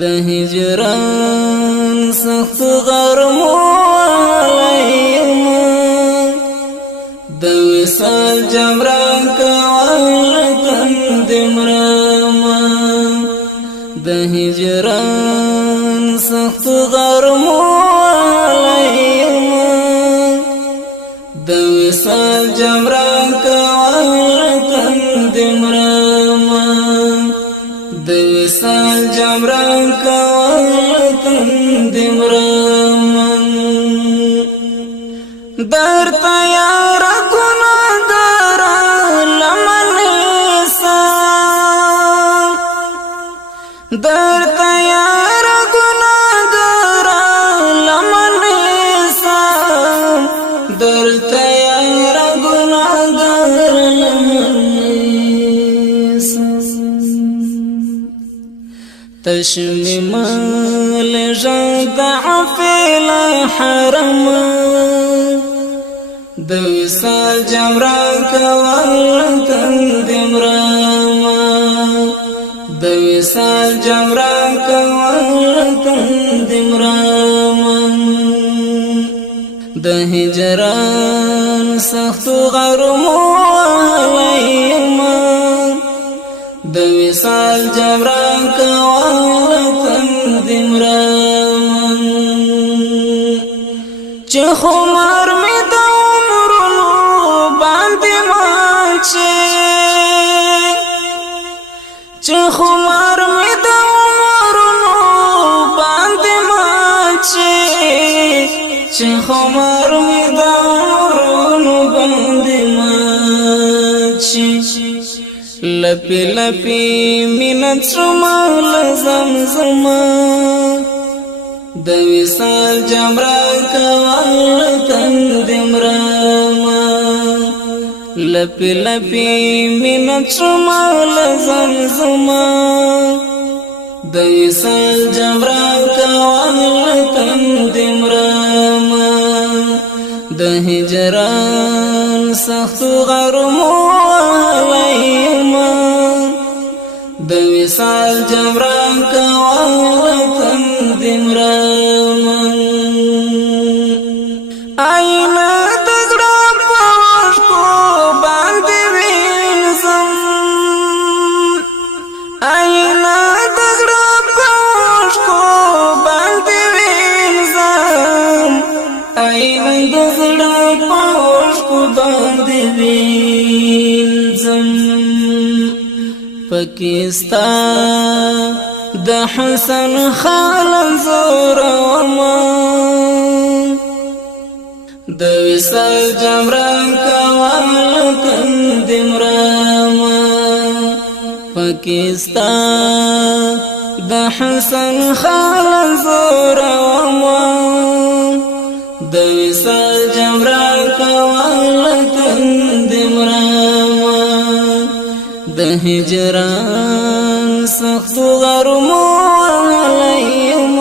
د هجران سخت غرمو علیم د وصال جمران کوالتن دمراما د هجران سخت غرمو علیم د وصال جمران کوالتن دمراما د وصال جمران کوالتن دمراما در تیار گناهگار لمن حساب در تیار گناهگار لمن حساب در تیار گناهگار لمن حساب تشميمال جند عفل حرم د وصال جمران کوالتن دمراما د وصال جمران کوالتن دمراما د هجران سخت غرمو علیم د وصال جمران کوالتن دمراما چې خمار می د عمرونو باندې ماچې چې خمار می د عمرونو باندې ماچې چې خمار می د عمرونو باندې ماچې لپی لپی مینت شمال زمزم د وصال جمران کوالتن دمراما لپی لپی مینت شمال زمزم د وصال جمران کوالتن دمراما د هجران سخت غرمو علیم د وصال جمران کوالتن دمراما آینا دزړه پوښ کو باندې وینځم آینا دزړه پوښ کو باندې وینځم آینا دزړه پوښ کو باندې وینځم پاکستان د حسن خال زور وما د وصال جمران کوالتن دمراما پاکستان د حسن خال زور وما د وصال جمران کوالتن دمراما د هجران سخت غرمو علیم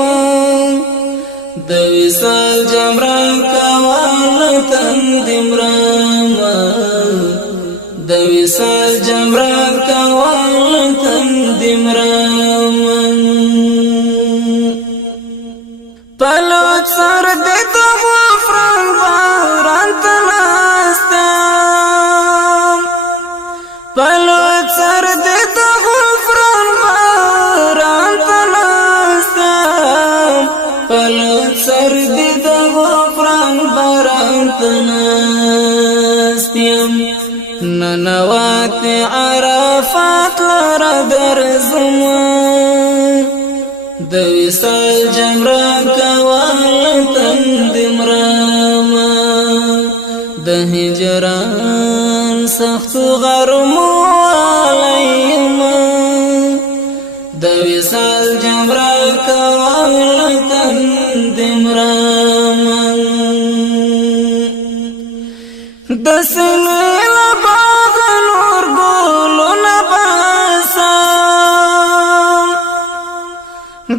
د وصال جمران کوالتن دمراما د وصال جمران کوالتن دمراما پلوت سر دې ته غفران باران تناستم پلوت سر دې ته غفران باران تناستم پلوت سر دې ته غفران باران تناستم ننوات عرفات لرا درزم د وصال جمران کوالتن دمراما د هجران سخت غرمو علیم د وصال جمران کوالتن دمراما د سنیل باغ نور ګلونه باسم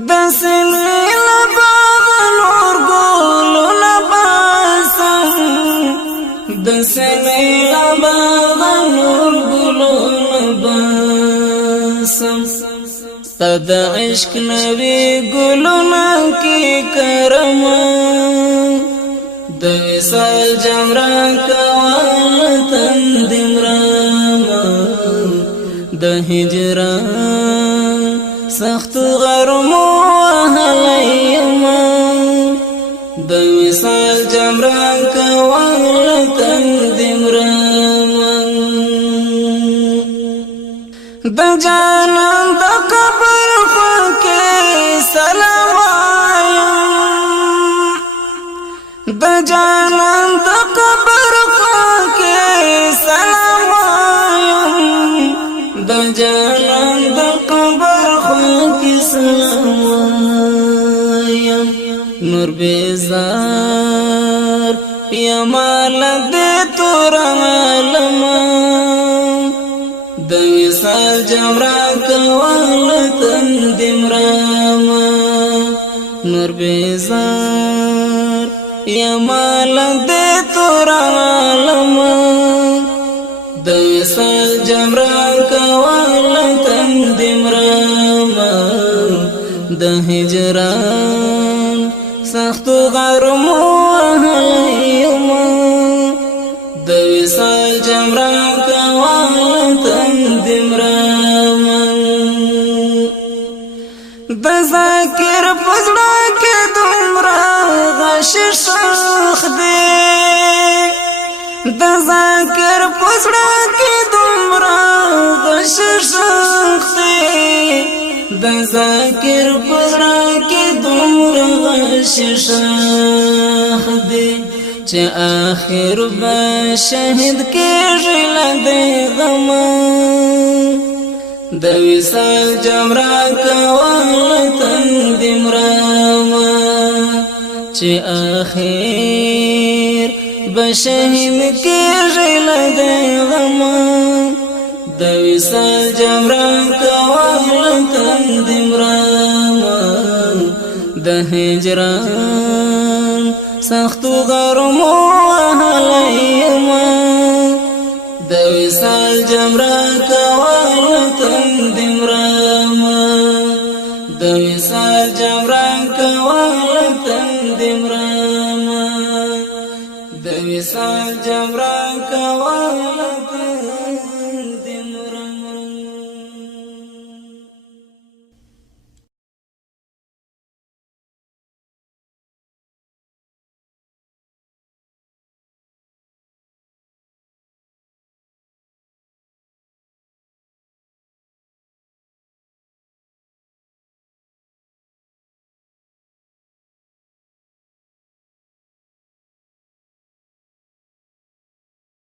د سنیل باغ نور ګلونه باسم د سنیل باغ نور ګلونه باسم ستد عشق نوی گلونا کی کرما د وصال جمران کوال تندم راما د هجران سخت غرمو وهلیما د وصال جمران کوال تندم راما د جانان د قبر خلکې سلام وایم د جانان د قبر خلکې سلام وایم د جانان د قبر خلکې سلام وایم نور بیزار یا مال دې تور عالمه د وصال جمران کوال تندم راما نور بیزار یا مال دې تور عالمه د وصال جمران کوال تندم راما د هجران سخت غرمو وهلیما د وصال جمران کوال تندم راما د ذاکر پزړه کې دومره غش شخ دی د ذاکر پزړه کې دومره غش شخ دی د ذاکر پزړه کې دومره غش شخ دی چې آخر به شهید کېږي له دې غمه د وصال جمران کوال تندم راما چې آخر به شهید کېږي له دې غمه د وصال جمران کوال تندم راما د هجران سخت غرمو وهلیما د وصال جمران کوال تندم راما د وصال جمران کوال تندم راما د وصال جمران کوال